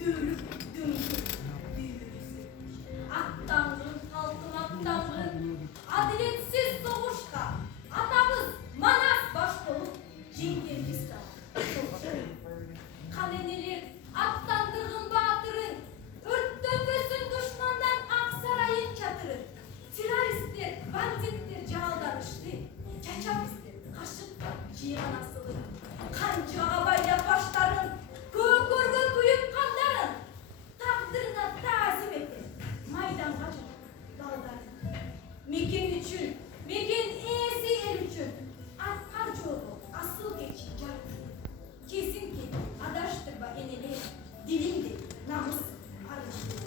Dürüp dümdür büyürüzü. Attangın, halkın attangın, adaletsiz soğuşta. Atamız Manas başbuğ, Cingirgistan. Kalenilir, attandırgın batırın, örttönbösün düşmandan Aksaray'ın çatırı. Teröristler, banditler cağdarıştı. Çaçapistler, kaşıklar, cihan asılı. Kancı abayla başların, gugurgu kuyup kanların. Takdırına tazim etti. Maydan kaçın, daldan. Mikin için, mikin iyisi el için. Atkarcı oğlu, asıl geçin canım. Kesin ki adaştır ba enine, dilimdi, namus, arıştı.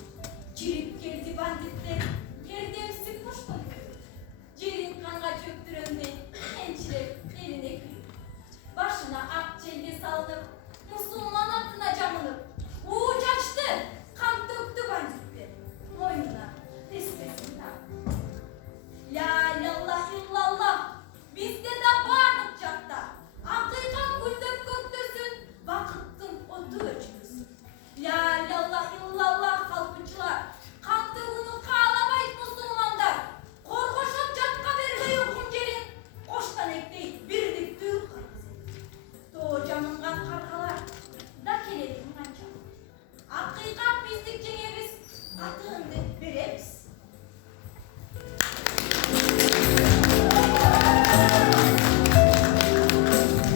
Cirip geldi banditler, geldim sıkmış balıkları. Cirin kanga çöktüründü, ençiler eline kıyıp. Başına ak celli saldım, Müslüman adına camınıp. Uğuç açtı, kan döktü banditler. Boynuna, resmesinden. La ilallah illallah, bizde de varlık çakta. Hakikat güldük göktesin, vakıttın otu ölçümüz. La ilallah illallah halkıcılar, kalktığını kağlamayız Müslümanlar. Korkoşan cakka vermeyi okun gelin, koştan ekleyin, birlik büyük karkızı. Doğucanın kan karkalar, da kelelim ancak. Hakikat bizlik cengiz, katığın